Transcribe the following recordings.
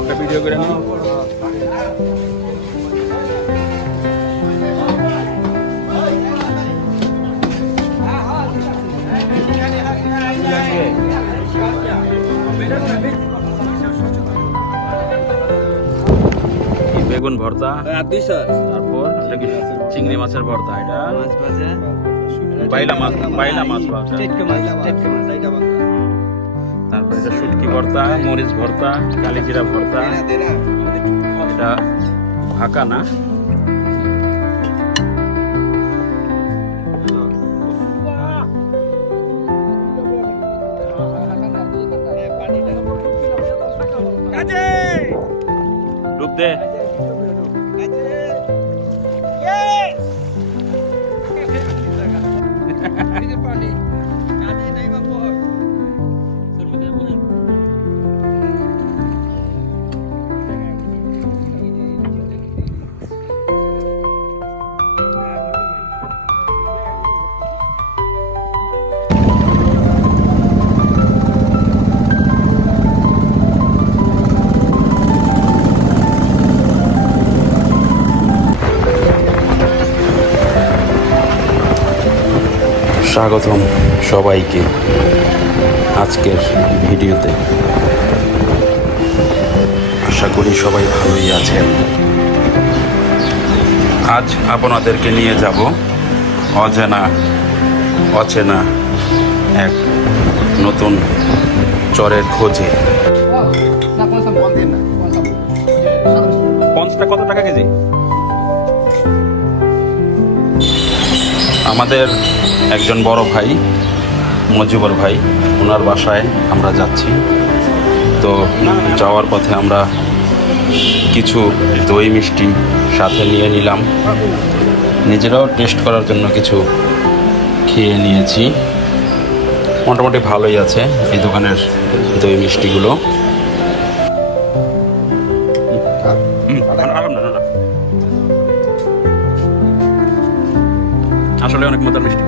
একটা ভিডিও করে নিই। বেগুন ভর্তা, তারপর এটা কি চিংড়ি মাছের ভর্তা, এটা বাইলা মাছ ভর্তা, তারপর এটা শুটকি ভর্তা, মরিচ ভর্তা, কালিজিরা ভর্তা, এটা ভাকা না, ডুব দে। স্বাগতম সবাইকে আজকের ভিডিওতে। আশা করি সবাই ভালোই আছেন। আজ আপনাদেরকে নিয়ে যাব অচেনা এক নতুন চরের খোঁজে। পঞ্চটা কত টাকা কেজি? আমাদের একজন বড় ভাই মজিবর ভাই, ওনার বাসায় আমরা যাচ্ছি। তো যাওয়ার পথে আমরা কিছু দই মিষ্টি সাথে নিয়ে নিলাম, নিজেরাও টেস্ট করার জন্য কিছু খেয়ে নিয়েছি। মোটামুটি ভালোই আছে এই দোকানের দই মিষ্টিগুলো। আসলে অনেক মজার মিষ্টি।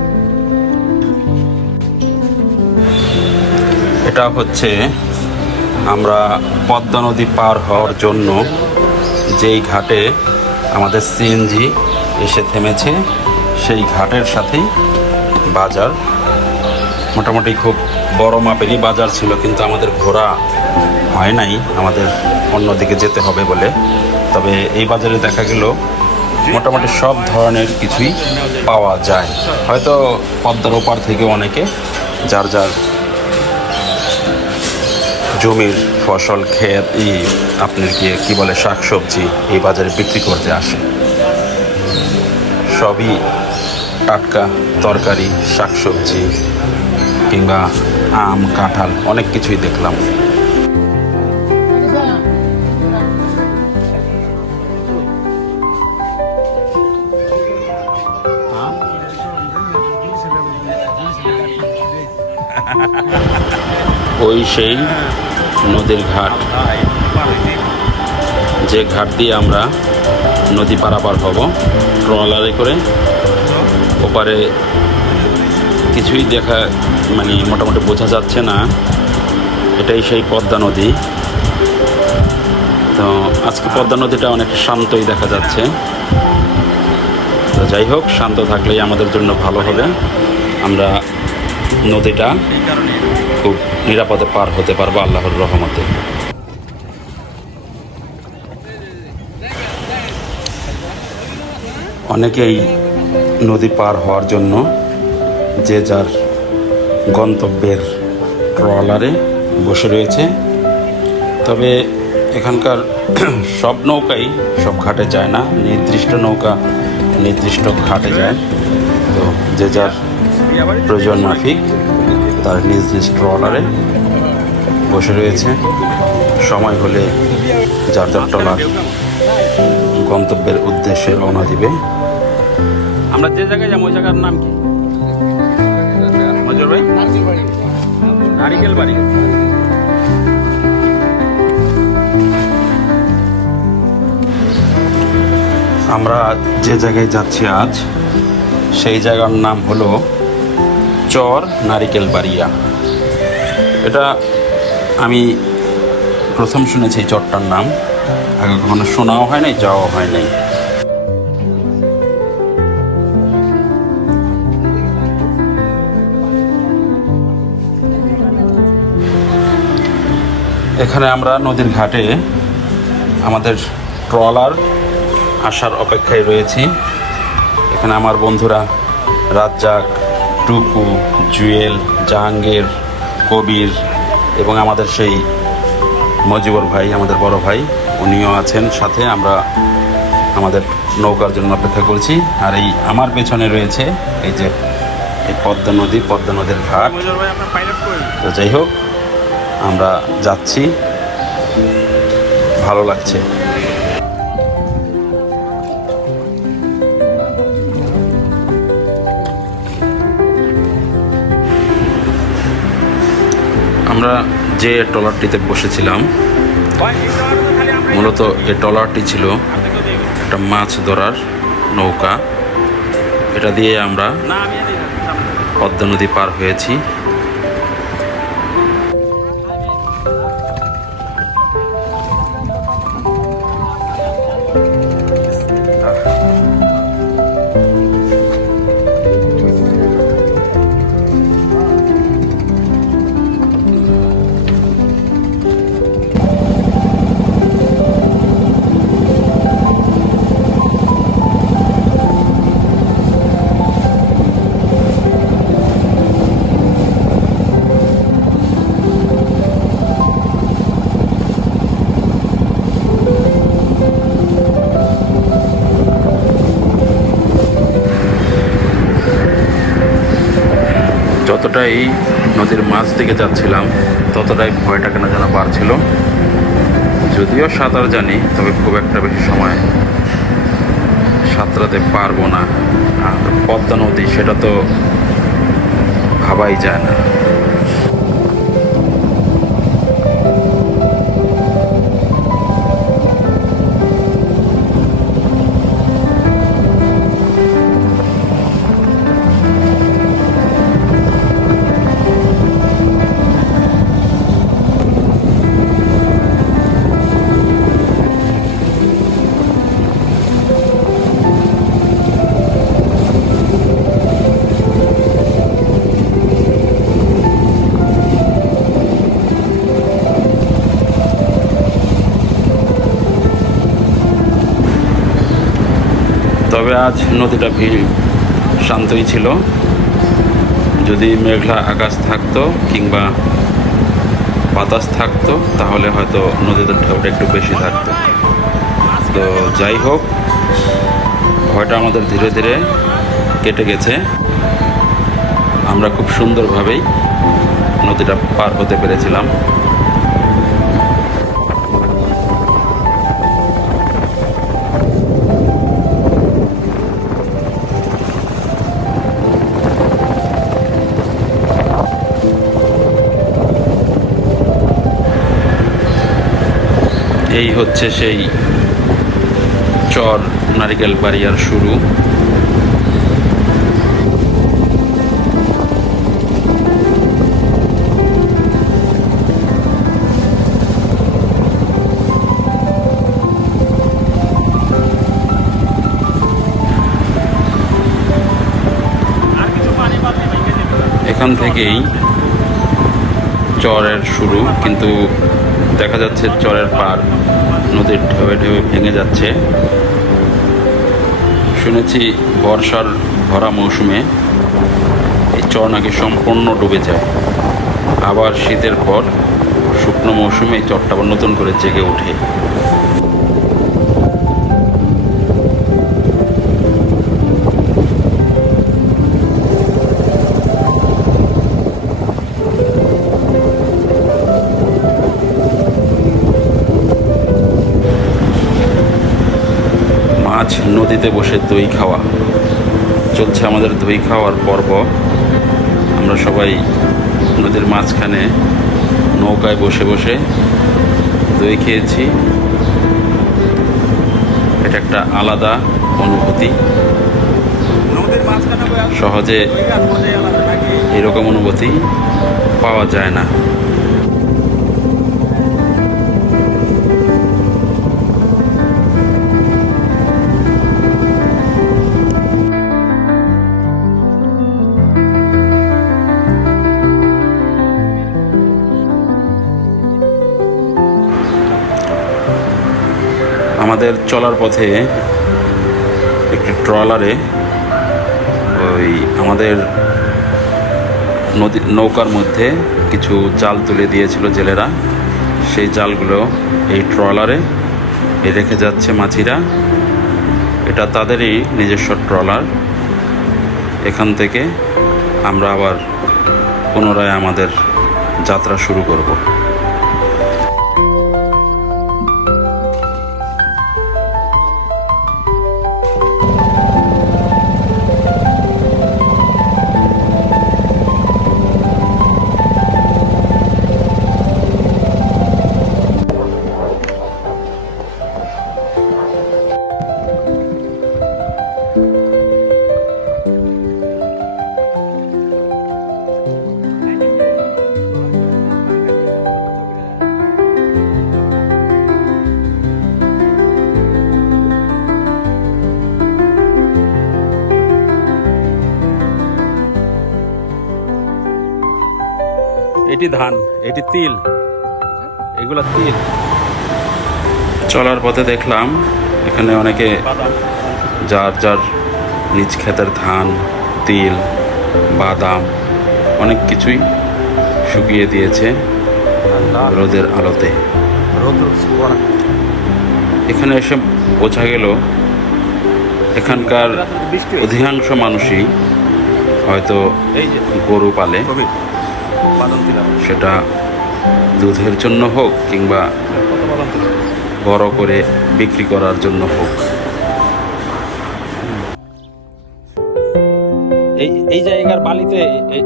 এটা হচ্ছে আমরা পদ্মা নদী পার হওয়ার জন্য যেই ঘাটে আমাদের সিএনজি এসে থেমেছে, সেই ঘাটের সাথেই বাজার। মোটামুটি খুব বড় মাপেরই বাজার ছিল, কিন্তু আমাদের ঘোরা হয় নাই, আমাদের অন্যদিকে যেতে হবে বলে। তবে এই বাজারে দেখা গেল মোটামুটি সব ধরনের কিছুই পাওয়া যায়। হয়তো পদ্মার ওপার থেকে অনেকে যার যার জমির ফসল ক্ষেত আপনার কি বলে শাকসবজি এই বাজারে বিক্রি করতে আসে। সবই টাটকা তরকারি, শাকসবজি কিংবা আম, কাঁঠাল অনেক কিছুই দেখলাম। ওই সেই নদীর ঘাট, যে ঘাট দিয়ে আমরা নদী পারাপার হব ট্রলারে করে। ওপারে কিছুই দেখা মোটামুটি বোঝা যাচ্ছে না। এটাই সেই পদ্মা নদী। তো আজকে পদ্মা নদীটা অনেক শান্তই দেখা যাচ্ছে। তো যাই হোক, শান্ত থাকলেই আমাদের জন্য ভালো হবে। আমরা নদীটা খুব নিরাপদে পার হতে পারবো আল্লাহর রহমতে। অনেকেই নদী পার হওয়ার জন্য যে যার গন্তব্যের ট্রলারে বসে রয়েছে। তবে এখানকার সব নৌকাই সব ঘাটে যায় না, নির্দিষ্ট নৌকা নির্দিষ্ট ঘাটে যায়। তো যে যার প্রয়োজন মাফিক তার নিজ নিজ ট্রলারে বসে রয়েছে। সময় হলে যার যার ট্রলার গন্তব্যের উদ্দেশ্যে রওনা দিবে। আমরা যে জায়গায় যাবো ওই জায়গার নাম কি মজুর ভাই? নারিকেল বাড়ি। আমরা যে জায়গায় যাচ্ছি আজ, সেই জায়গার নাম হলো চর নারিকেল বাড়িয়া। এটা আমি প্রথম শুনেছি এই চরটার নাম, আগে কখনো শোনাও হয় নাই, যাওয়া হয় নাই। এখানে আমরা নদীর ঘাটে আমাদের ট্রলার আসার অপেক্ষায় রয়েছি। এখানে আমার বন্ধুরা রাজ্জাক, টুকু, জুয়েল, জাহাঙ্গীর, কবির এবং আমাদের সেই মজিবর ভাই, আমাদের বড় ভাই, উনিও আছেন সাথে। আমরা আমাদের নৌকার জন্য অপেক্ষা করছি। আর এই আমার পেছনে রয়েছে এই যে এই পদ্মা নদীর ঘাট। তো যাই হোক, আমরা যাচ্ছি, ভালো লাগছে। আমরা যে ট্রলারটিতে বসেছিলাম, মূলত এই ট্রলারটি ছিল একটা মাছ ধরার নৌকা। এটা দিয়ে আমরা পদ্মা নদী পার হয়েছি। যতটাই নদীর মাছ দিকে যাচ্ছিলাম, ততটাই ভয়টা কেন যেন বাড়ছিল। যদিও সাঁতার জানি, তবে খুব একটা বেশি সময় সাঁতরাতে পারবো না। আর পদ্মা নদী, সেটা তো ভাবাই যায় না। তবে আজ নদীটা শান্তই ছিল। যদি মেঘলা আকাশ থাকতো কিংবা বাতাস থাকতো, তাহলে হয়তো নদীতে ঢেউটা একটু বেশি থাকতো। তো যাই হোক, ভয়টা আমাদের ধীরে ধীরে কেটে গেছে। আমরা খুব সুন্দরভাবেই নদীটা পার হতে পেরেছিলাম। এই হচ্ছে সেই চর নারিকেল বাড়িয়ার শুরু। এখান থেকেই চরের শুরু, কিন্তু দেখা যাচ্ছে চরের পার নদীর ঢেউয়ে ঢেউয়ে ভেঙে যাচ্ছে। শুনেছি বর্ষার ভরা মৌসুমে এই চর নাকি সম্পূর্ণ ডুবে যায়। আবার শীতের পর শুকনো মৌসুমে এই চরটা আবার নতুন করে জেগে ওঠে। আজ নদীতে বসে দই খাওয়া চলছে, আমাদের দই খাওয়ার পর্ব। আমরা সবাই নদীর মাঝখানে নৌকায় বসে বসে দই খেয়েছি। এটা একটা আলাদা অনুভূতি। নদীর সহজে এরকম অনুভূতি পাওয়া যায় না। আমাদের চলার পথে একটি ট্রলারে ওই আমাদের নৌকার মধ্যে কিছু জাল তুলে দিয়েছিল জেলেরা। সেই জালগুলো এই ট্রলারে রেখে যাচ্ছে মাঝিরা। এটা তাদেরই নিজস্ব ট্রলার। এখান থেকে আমরা আবার পুনরায় আমাদের যাত্রা শুরু করব। এটি ধান, এটি তিল, এগুলা তিল। চলার পথে দেখলাম এখানে অনেকে যার যার নিজ ক্ষেতের ধান, তিল, বাদাম অনেক কিছুই শুকিয়ে দিয়েছে রোদের আলোতে। এখানে এসে বোঝা গেল এখানকার অধিকাংশ মানুষই হয়তো গরু পালে, সেটা দুধের জন্য হোক কিংবা বড় করে বিক্রি করার জন্য হোক। এই জায়গার বালিতে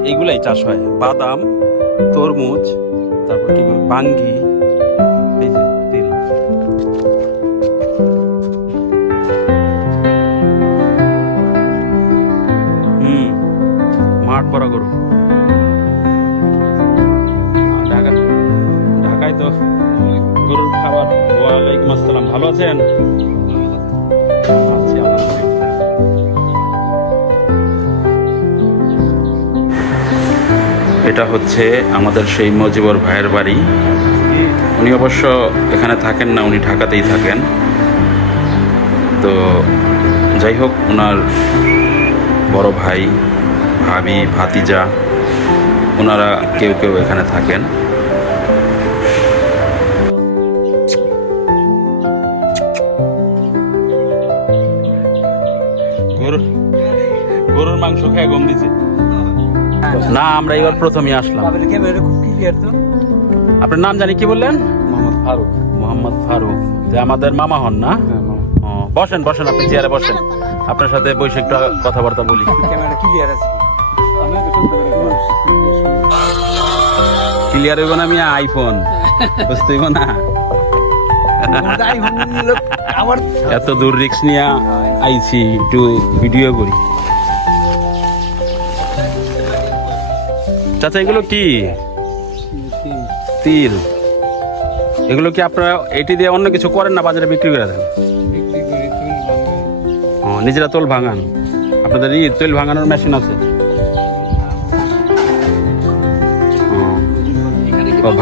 এইগুলাই চাষ হয়, বাদাম, তরমুজ, তারপর কি বাঙ্গি, এই যে তিল। মাঠ ভরা গরু। ঢাকায় তো গরুর খাবার। ওয়ালাইকুম আসসালাম, ভালো আছেন? এটা হচ্ছে আমাদের সেই মজিবর ভাইয়ের বাড়ি। উনি অবশ্য এখানে থাকেন না, উনি ঢাকাতেই থাকেন। তো যাই হোক, ওনার বড় ভাই, ভাবি, ভাতিজা ওনারা কেউ কেউ এখানে থাকেন। গরুর মাংস খেয়ে গম দিছে না, আমরা এবার প্রথমে আসলাম। আপনার নাম জানি, কি বললেন? মোহাম্মদ ফারুক। মোহাম্মদ ফারুক, যে আমাদের মামা হন না? বসেন বসেন, আপনি চেয়ারে বসেন, আপনার সাথে বসে একটু কথাবার্তা বলি। ক্লিয়ার হইব না? আমি আইফোন বুঝতে হইব না। এত দূর রিক্স নিয়ে আইছি, একটু ভিডিও করি। চাচা, এগুলো কি? তিল। এগুলো কি আপনারা এটি দিয়ে অন্য কিছু করেন না, বাজারে বিক্রি করে দেন? নিজেরা তোল ভাঙান? আপনাদের তেল ভাঙানোর মেশিন আছে?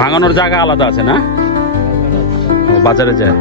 ভাঙানোর জায়গা আলাদা আছে না? বাজারে যায়।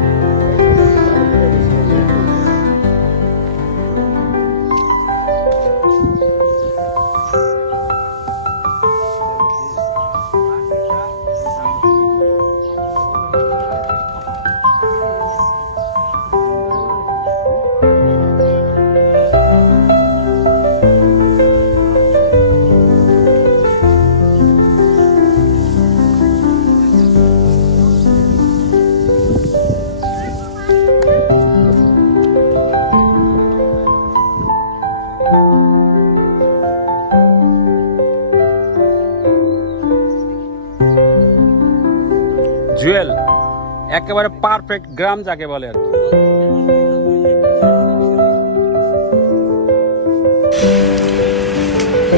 জুয়েল একেবারে পারফেক্ট গ্রাম যাকে বলে আর কি।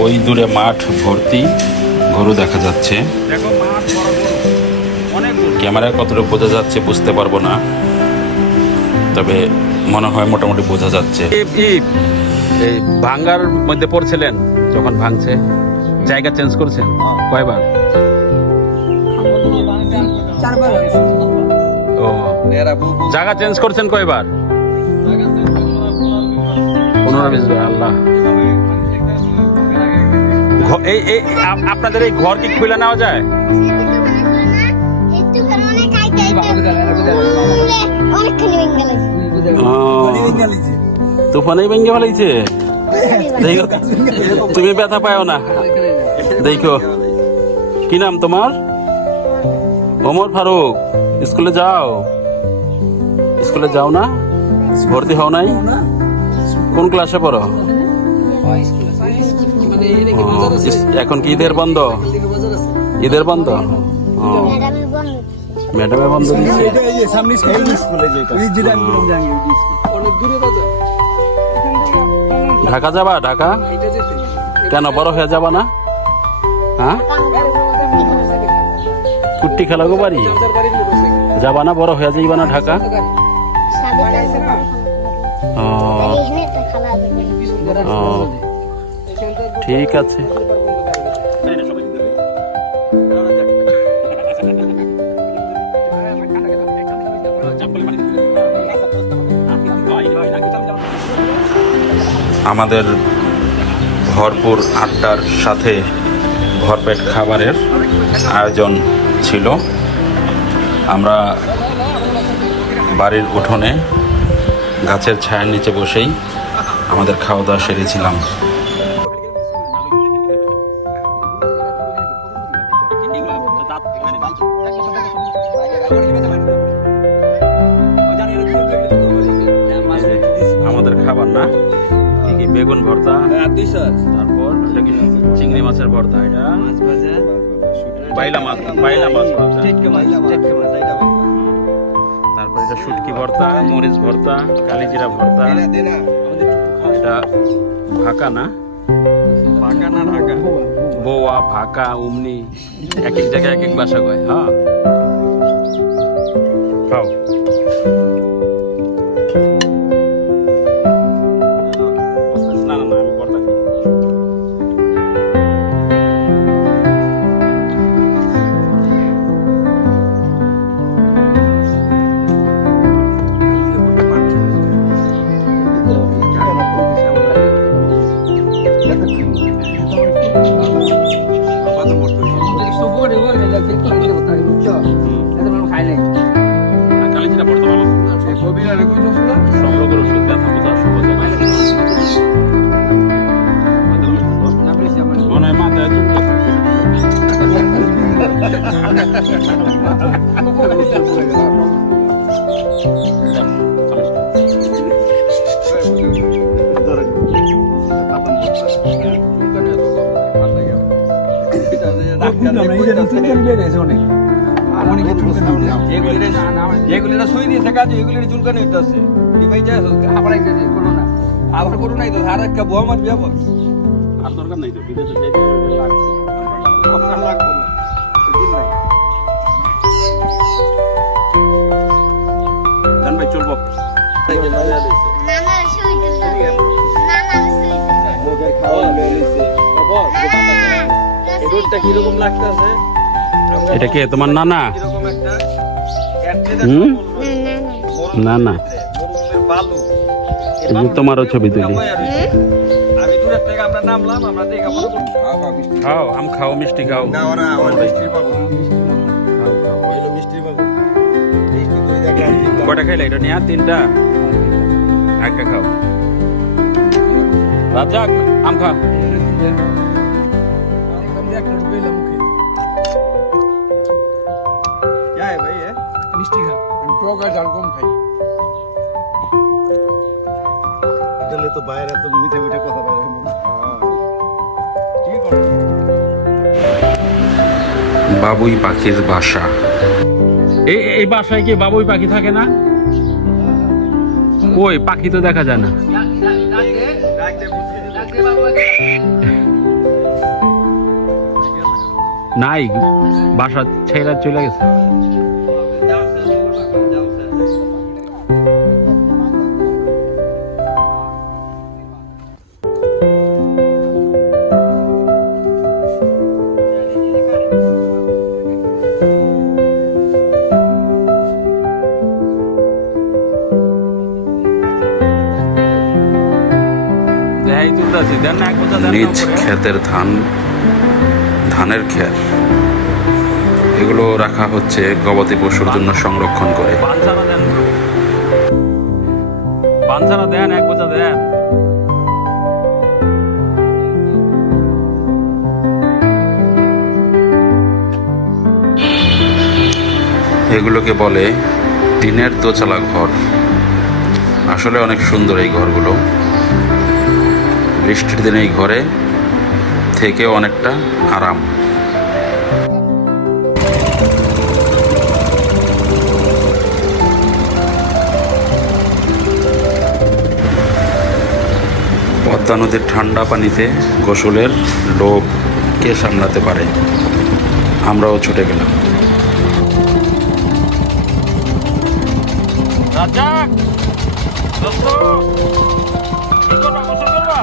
ওই দূরে মাঠ ভর্তি গরু দেখা যাচ্ছে। ক্যামেরায় কতটা বোঝা যাচ্ছে বুঝতে পারবো না, তবে মনে হয় মোটামুটি বোঝা যাচ্ছে। এই ভাঙ্গার মধ্যে পড়ছিলেন যখন ভাঙছে, জায়গা চেঞ্জ করছেন কয়বার? ও, জায়গা চেঞ্জ করছেন কয়বার? 15-20 বার। আল্লাহ, এই আপনাদের এই ঘর কি খুলে নেওয়া যায়? তুফানেই ভেঙে ফেলাইছে। তুমি ব্যথা পাও না, দেখো। কি নাম তোমার? ওমর ফারুক। স্কুলে যাও? স্কুলে যাও না? ভর্তি হও নাই? কোন ক্লাসে পড়ো? এখন কি ঈদের বন্ধ? ঈদের বন্ধ? ম্যাডামের বন্ধ দিচ্ছে। ঢাকা যাবা? ঢাকা কেন, বড় হয়ে যাবা না? হ্যাঁ, কুট্টি খেলাগো বাড়ি যাবা না? বড় হয়ে যাইবা না ঢাকা? ও, ঠিক আছে। আমাদের ভরপুর আড্ডার সাথে ভরপেট খাবারের আয়োজন ছিল। আমরা বাড়ির উঠোনে গাছের ছায়ার নিচে বসেই আমাদের খাওয়া দাওয়া সেরেছিলাম। আমাদের খাবার না, কি বেগুন ভর্তা, তারপর চিংড়ি মাছের ভর্তা, এটা বাইলা মাছ ভর্তা, তারপর এটা শুটকি ভর্তা, মরিচ ভর্তা, কালিজিরা ভর্তা। এটা ভাকা না, বোয়া, ভাকা, উমনি, এক এক জায়গায় এক এক বাসা কয়। হ্যাঁ, খাও। আবার করো নাই তো আর একটা বউ আমার বিয়া বল আর দরকার নাই তো, বিদেশে লাগবে না। ভাই চলবো। কিরকম লাগতেছে? এটা কে, তোমার নানা? না না, তোমারও ছবি তুলি। খাও, আম খাও, মিষ্টি খাও। কটা খাইলে এটা নিয়ে? 3টা। একটা খাও। রাজাক, আম খা। মিষ্টি খা, টক আর ঝাল কম খাই। এটা তো বাইরে তো মিঠে মিঠে কথা বাইরে। বাবুই পাখির বাসা। এই বাসায় কি বাবুই পাখি থাকে না? কই, পাখি তো দেখা যায় না। নাই, বাসা ছেড়ে চলে গেছে। নিজ ক্ষেতের ধানের ক্ষেত এগুলো রাখা হচ্ছে গবাদি পশুর জন্য সংরক্ষণ করে। এগুলোকে বলে টিনের দোচালা ঘর। আসলে অনেক সুন্দর এই ঘরগুলো। বৃষ্টির দিনে এই ঘরে থেকে অনেকটা আরাম। পদ্মা নদীর ঠান্ডা পানিতে গোসলের লোভ কে সামলাতে পারে, আমরাও ছুটে গেলাম। রাজ্জাক, দোস্ত, কি করবা, গোসল করবা?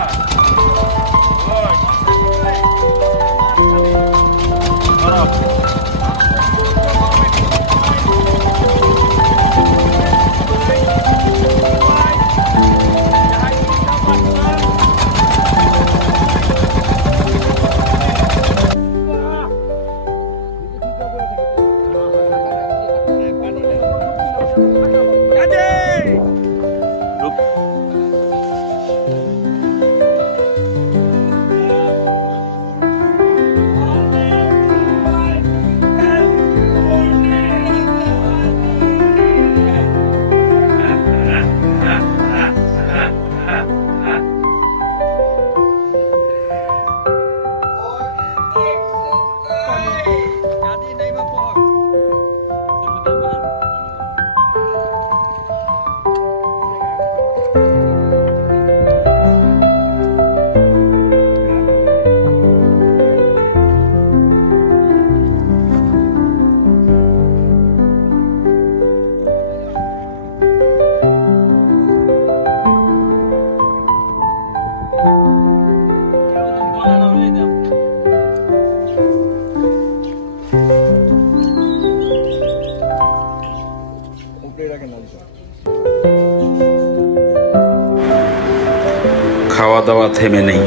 খাওয়া দাওয়া থেমে নেই,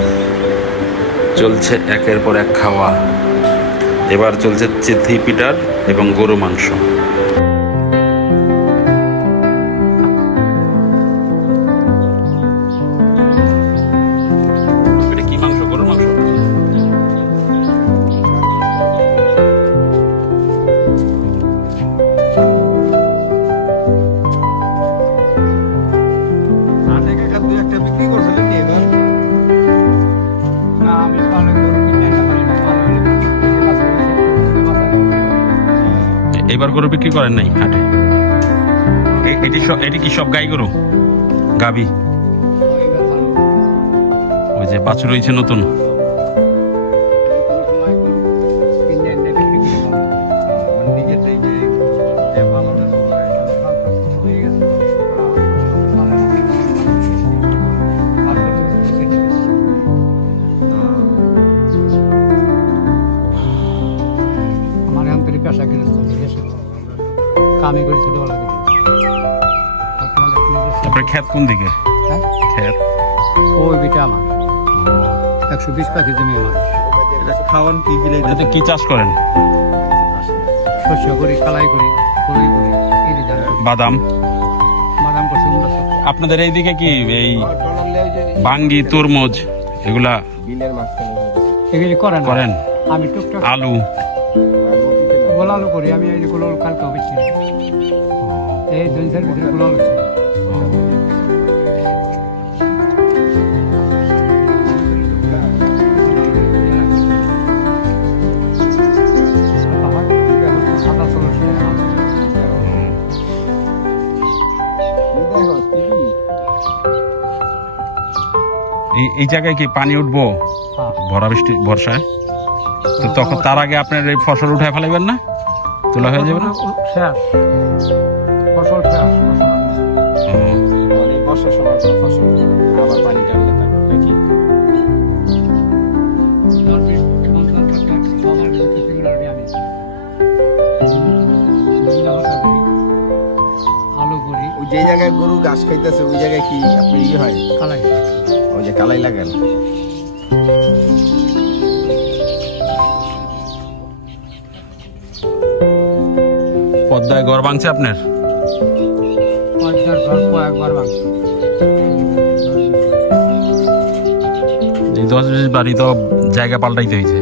চলছে একের পর এক খাওয়া। এবার চলছে চিথি পিটার এবং গরু মাংস। এটা কি মাংস? গরুর মাংস। এবার গরু বিক্রি করেন নাই হাটে? এটি কি সব গাই গরু? গাবি? ওই যে বাছুর রয়েছে নতুন। আপনার ক্ষেত কোন দিকে? ক্ষেত ওই বিটা আমার 120 পাখি জমি আমার। খাওয়ান কি ওটাতে কি চাষ করেন? শস্য করি, কালাই করি, করি করি, বাদাম বাদাম করছি। আপনাদের এইদিকে কি এই বাঙ্গি, তরমুজ এগুলা এগুলি করেন? করেন। আমি টুকটাক আলু, গোল আলু করি। আমি এই গোল আলু কালকে বেশি এই 2 দিনের ভিতরে গোল আলু। এই জায়গায় কি পানি উঠবো ভরা বৃষ্টি বর্ষায়? তো তখন তার আগে আপনার এই ফসল উঠে ফেলাবেন না, তোলা হয়ে যাবে না? শেষ ফসল শেষ অনেক বর্ষার সময় তো ফসল আবার পানি টানলে তারপর নাকি আলু করি ওই যে জায়গায় গরু ঘাস খাইতেছে ওই জায়গায় কি আপনি ইয়ে হয় কালাই ওই যে কালাই লাগান? পদ্মায় ঘর ভাঙছে আপনার? পঞ্চাশ ঘর কয়েকবার ভাঙছে এই 10-20 বাড়ি তো জায়গা পাল্টাইতে হয়েছে।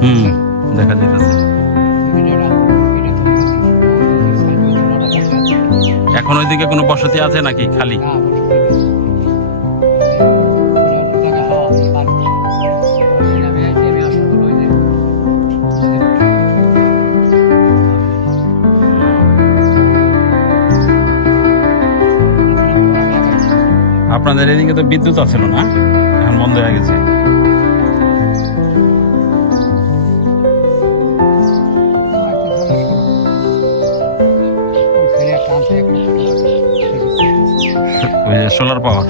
হুম, দেখা যাইতেছে। এখন ওইদিকে কোনো বসতি আছে নাকি খালি? আপনাদের এদিকে তো বিদ্যুৎ আছিল না, এখন বন্ধ হয়ে গেছে। ওই যে সোলার পাওয়ার।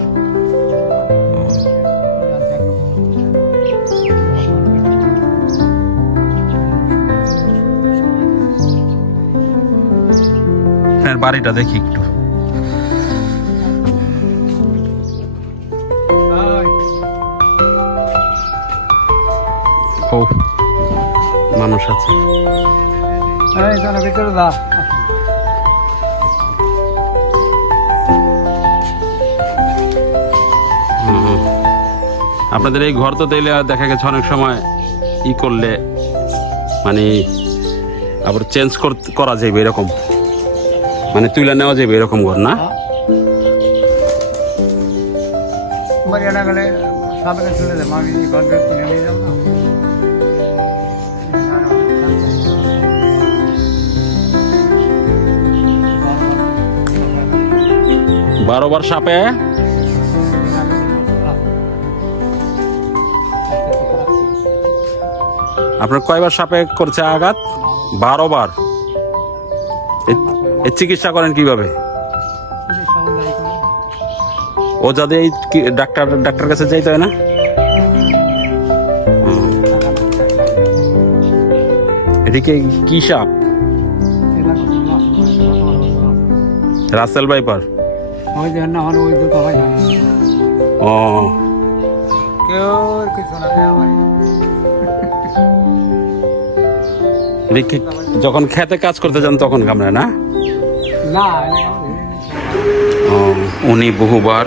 আপনার বাড়িটা দেখি একটু। ও, মানুষ আছে। ভিতরে দা আপনাদের এই ঘর তো দিলে দেখা গেছে অনেক সময় ই করলে মানে আবার চেঞ্জ করা যাবে এরকম, মানে তুলে নেওয়া যাবে এরকম ঘর না? বাড়ি গেলে সামনে চলে যাবো, আমি ঘর কিনে নিয়ে যাবো না। 12 বার সাপে আপনার কয়বার সাপে করছে আঘাত? 12 বার। এর চিকিৎসা করেন কিভাবে? ও যাতে এই ডাক্তার কাছে যাইতে হয় না? এদিকে কি সাপ? Russell viper. ওই যে না হলে ওই দুটো হয় না, ও, কেউ কিছু না আমার এদিকে যখন খেতে কাজ করতে যান তখন কামড়ে না? না ও, উনি বহুবার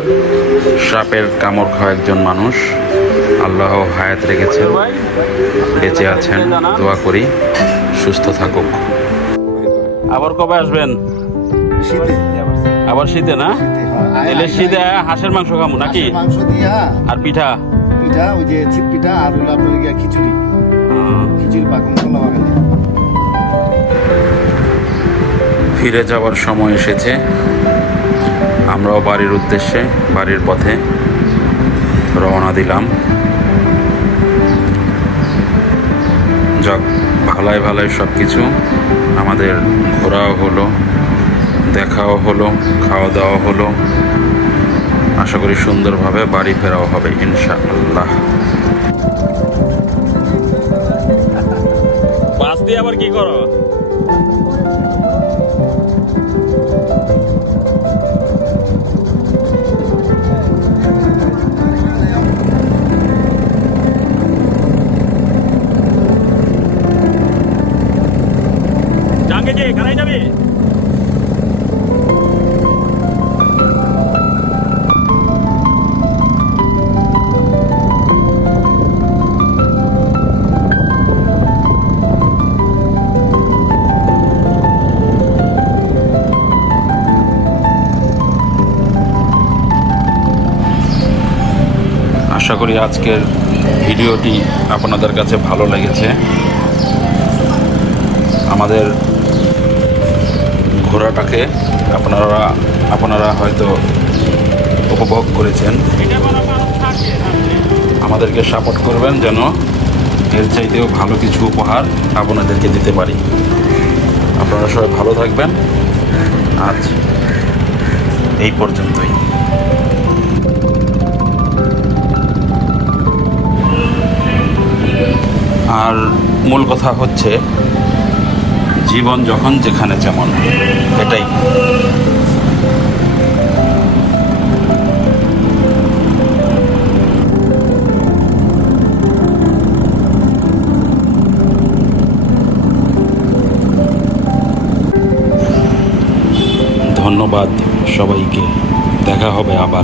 সাপের কামড় খাওয়া একজন মানুষ। আল্লাহ হায়াত রেখেছেন, বেঁচে আছেন। দোয়া করি সুস্থ থাকুক। আবার কবে আসবেন? শীতে আবার শীতে না? এলে শীতে হাঁসের মাংস খামু নাকি? মাংস দিয়া আর পিঠা? পিঠা ওই যে ছিট পিঠা আর হলো আপনার গিয়া খিচুড়ি খিচুড়ি পাকুন কলা বাগান। ফিরে যাওয়ার সময় এসেছে। আমরাও বাড়ির উদ্দেশ্যে বাড়ির পথে রওনা দিলাম। যাক, ভালাই ভালাই সব কিছু আমাদের ঘোরাও হলো, দেখাও হলো, খাওয়া দাওয়া হলো। আশা করি সুন্দরভাবে বাড়ি ফেরাও হবে ইনশাআল্লাহ। বাস দিয়ে আবার কি করো? জাঙ্গে যে কারাই যাবে? আশা করি আজকের ভিডিওটি আপনাদের কাছে ভালো লেগেছে। আমাদের ঘোরাটাকে আপনারা হয়তো উপভোগ করেছেন। আমাদেরকে সাপোর্ট করবেন যেন এর চাইতেও ভালো কিছু উপহার আপনাদেরকে দিতে পারি। আপনারা সবাই ভালো থাকবেন। আজ এই পর্যন্তই। আর মূল কথা হচ্ছে জীবন যখন যেখানে যেমন, এটাই। ধন্যবাদ সবাইকে, দেখা হবে আবার।